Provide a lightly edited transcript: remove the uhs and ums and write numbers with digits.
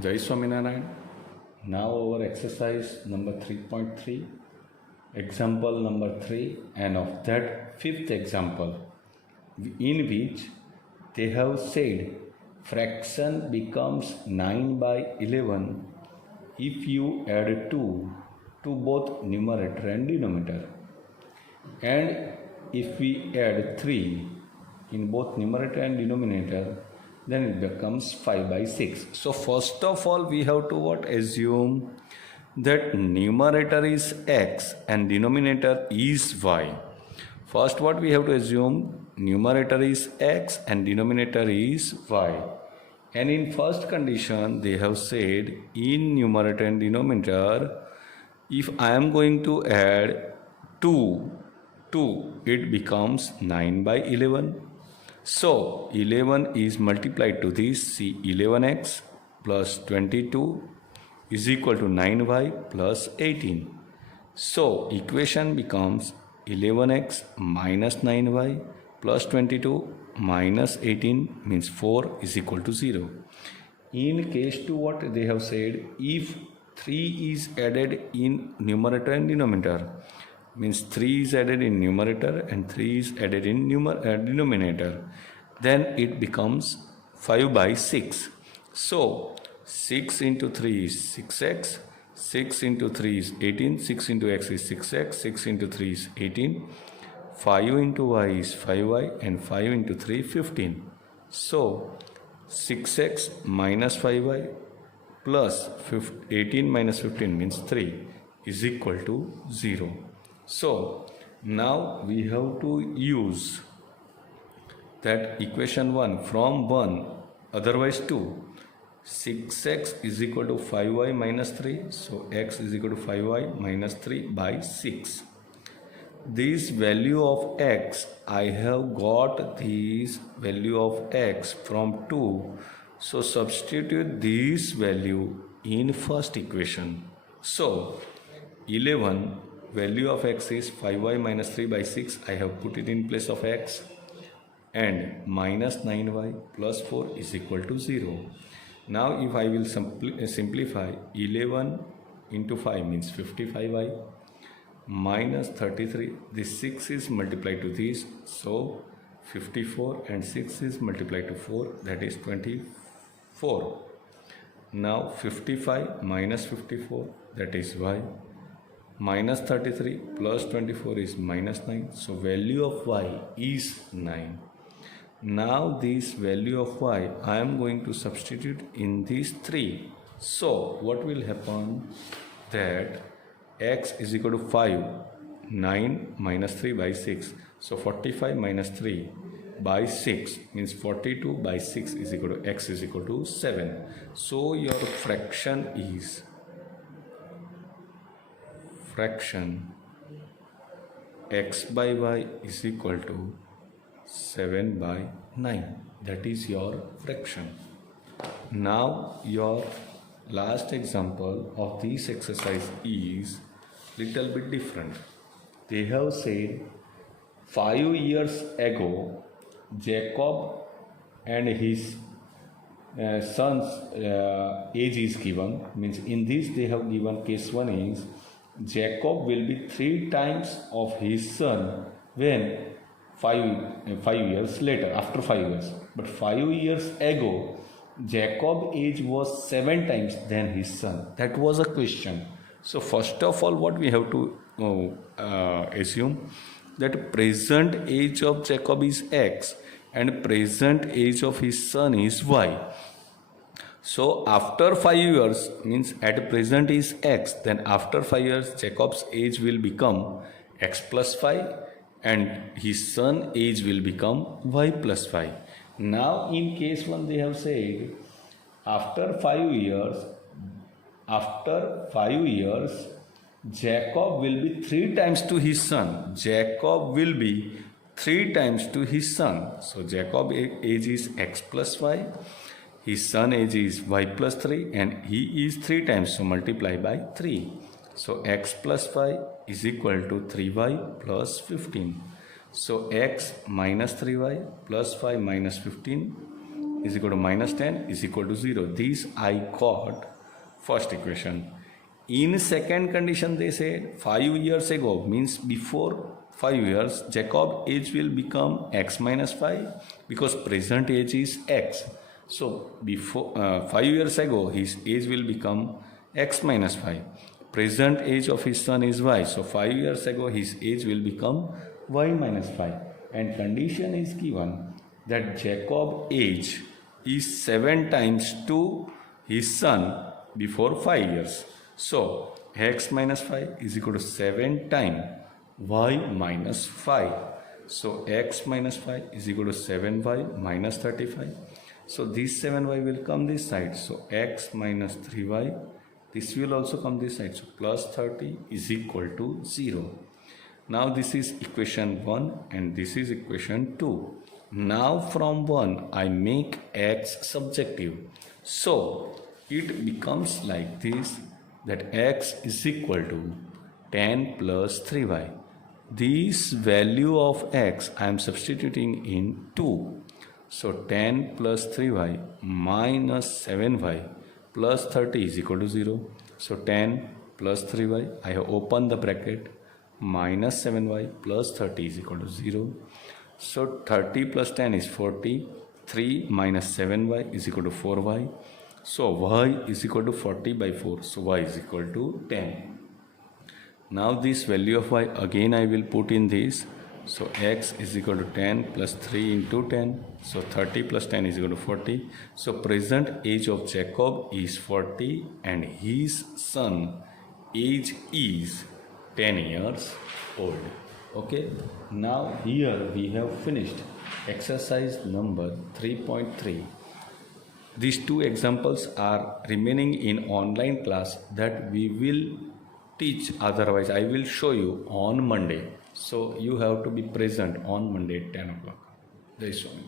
Jai Swaminarayan. Now our exercise number 3.3, example number 3, and of that fifth example, in which they have said fraction becomes 9 by 11 if you add 2 to both numerator and denominator, and if we add 3 in both numerator and denominator, then it becomes 5 by 6. So first of all we have to assume that numerator is x and denominator is y. First what we have to assume, numerator is x and denominator is y. And in first condition they have said in numerator and denominator, if I am going to add 2, it becomes 9 by 11. So 11 is multiplied to this, see 11x plus 22 is equal to 9y plus 18. So equation becomes 11x minus 9y plus 22 minus 18 means 4 is equal to 0. In case 2 what they have said, if 3 is added in numerator and denominator, means 3 is added in numerator and 3 is added in denominator, then it becomes 5 by 6. So 6 into 3 is 6x, 6 into 3 is 18, 6 into x is 6x, 6 into 3 is 18, 5 into y is 5y, and 5 into 3 15. So 6x minus 5y plus 18 minus 15 means 3 is equal to 0. So now we have to use that equation 1 from 1, otherwise 2. 6x is equal to 5y minus 3. So x is equal to 5y minus 3 by 6. This value of x, I have got this value of x from 2. So substitute this value in first equation. So 11, value of x is 5y minus 3 by 6. I have put it in place of x, and minus 9y plus 4 is equal to 0. Now if I will simplify, 11 into 5 means 55y minus 33. This 6 is multiplied to this, so 54, and 6 is multiplied to 4, that is 24. Now 55 minus 54, that is y, minus 33 plus 24 is minus 9. So value of y is 9. Now this value of y I am going to substitute in these 3. So what will happen, that x is equal to 5, 9 minus 3 by 6. So 45 minus 3 by 6 means 42 by 6 is equal to x is equal to 7. So your fraction is x by y is equal to 7 by 9. That is your fraction. Now your last example of this exercise is little bit different. They have said 5 years ago Jacob and his son's age is given, means in this they have given case 1 is Jacob will be 3 times of his son when 5 years later, after 5 years. But 5 years ago Jacob's age was 7 times than his son. That was a question. So first of all what we have to assume, that present age of Jacob is x and present age of his son is y. So after 5 years, means at present is x, then after 5 years Jacob's age will become x plus 5 and his son age will become y plus 5. Now in case 1 they have said after 5 years Jacob will be 3 times to his son. Jacob will be 3 times to his son. So Jacob age is x plus y, his son age is y plus 3, and he is 3 times, so multiply by 3. So x plus y is equal to 3y plus 15. So x minus 3y plus 5 minus 15 is equal to minus 10 is equal to 0. This I got first equation. In second condition, they said 5 years ago, means before 5 years, Jacob age will become x minus 5 because present age is x. So before 5 years ago, his age will become x minus 5. Present age of his son is y. So 5 years ago, his age will become y minus 5. And condition is given that Jacob age is 7 times to his son before 5 years. So x minus 5 is equal to 7 times y minus 5. So x minus 5 is equal to 7y minus 35. So this 7y will come this side. So x minus 3y, this will also come this side. So plus 30 is equal to 0. Now this is equation 1 and this is equation 2. Now from 1 I make x subjective. So it becomes like this, that x is equal to 10 plus 3y. This value of x I am substituting in 2. So 10 plus 3y minus 7y plus 30 is equal to 0. So 10 plus 3y, I have opened the bracket, minus 7y plus 30 is equal to 0. So 30 plus 10 is 40. 3 minus 7y is equal to 4y. So y is equal to 40 by 4. So y is equal to 10. Now this value of y again I will put in this. So x is equal to 10 plus 3 into 10. So 30 plus 10 is equal to 40. So present age of Jacob is 40 and his son age is 10 years old. Okay. Now here we have finished exercise number 3.3. These two examples are remaining in online class that we will teach, otherwise I will show you on Monday. So you have to be present on Monday at 10 o'clock. Jai Swami.